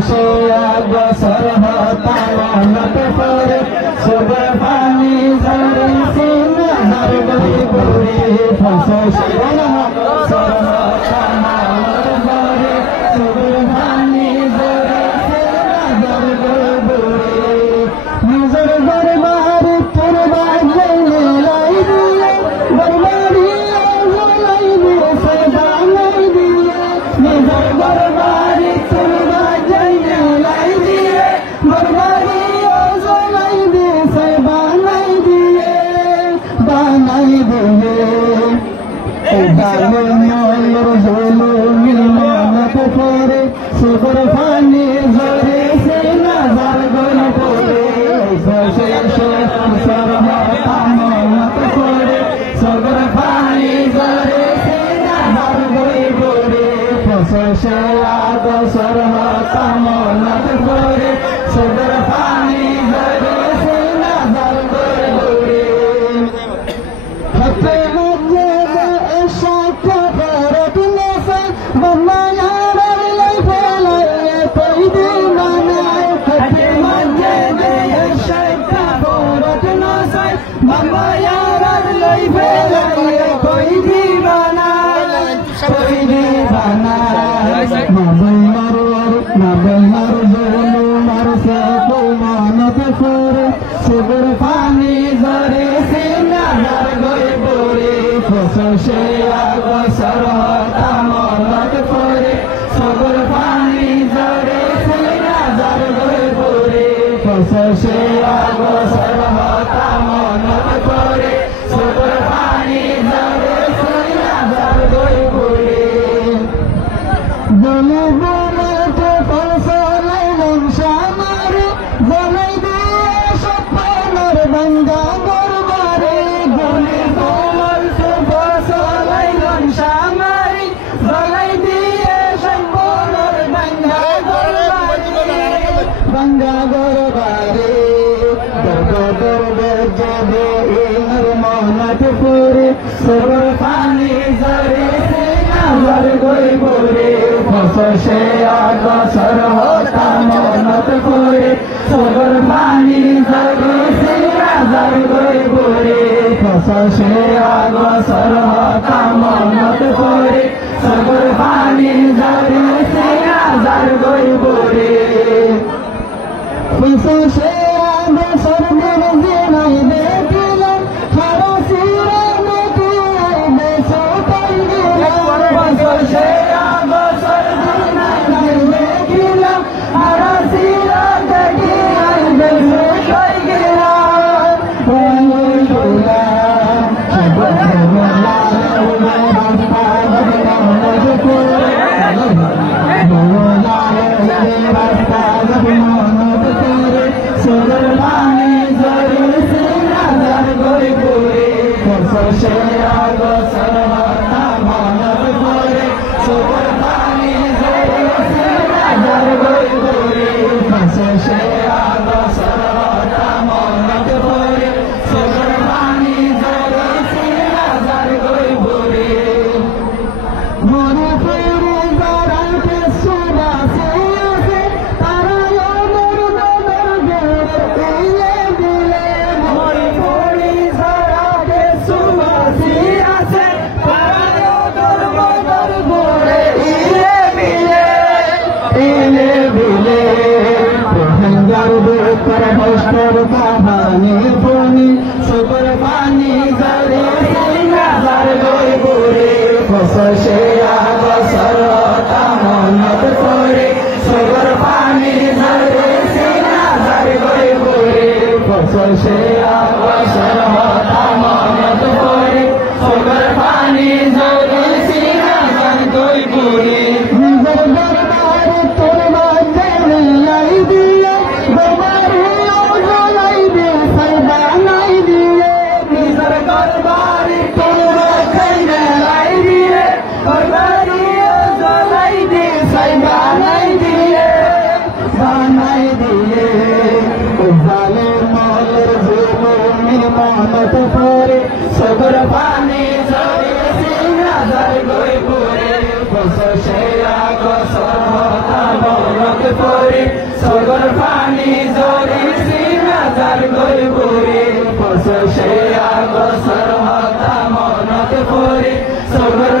সে বছর হতা মনত করে সবে পানি ঝরে সিনার গই পড়ে ফসল সে বছর হতা মনত করে সবে পানি ঝরে সিনার গই পড়ে নিজের দরবার তোর বাজলে লাই দিয়ে দরবারি লাই দিয়ে সে বানাই দিয়ে নিজের দরবার তোর বাজলে লাই দিয়ে দরবারি লাই দিয়ে সে বানাই দিয়ে দামনের জলুমিল মনত করে সুগর পানি ঝরে সে নাজার গই পড়ে সরহতা মনত করে সুগর পানি ঝরে সে নাজার গই পড়ে সে সরহতা মনত করে সুগর পানি ঝরে সে নাজার গই পড়ে হতে সুগর পানি ঝরে সে নাজার গই পড়ে সে বছর হতা মনত করে সুগর পানি ঝরে সে নাজার গই পড়ে সে বছর হতা মনত করে সুগর পানি ঝরে সে নাজার গই পড়ে বলে বলে তো ফসলাই বংশামারে বলাই দিয়ে স্বপ্নের বন্ধা গরবারে বলে বল তো ফসলাই বংশামারে বলাই দিয়ে স্বপ্নের বন্ধা গরবারে যাবে মনত করে সুগর পানি ঝরে সে নাজার গই পড়ে সে বছর হতা মনত করে সুগর পানি ঝরে সে নাজার গই পড়ে সে বছর হতা মনত করে সুগর পানি ঝরে সে নাজার গই পড়ে সে বছর যে নাই দেখিলাম সারা সিরা নদী বেসো পাই গেলাম সে বছর যে নাই দেখিলাম সারা সিরা দেখি বেসো পাই গেলাম সুগর পানি ঝরে সে নাজার গই পড়ে সে বছর হতা মনত করে সুগর পানি ঝরে সে নাজার গই পড়ে সে বছর হতা মনত করে সুগর পানি ঝরে সে নাজার গই পড়ে ঘরে ফিরে যারাকে সুবাসে আছে তারা कहानी पुनी सुगर पानी ঝরে সে নাজার গই পড়ে সে বছর হতা মনত করে সুগর পানি ঝরে সে নাজার গই পড়ে সে বছর হতা মনত করে সুগর পানি ঝরে সে নাজার গই পড়ে পড়ে সগর পানি জরি সিনাজার গই বুড়ি পশে আগসর হতা মনত পড়ে সগর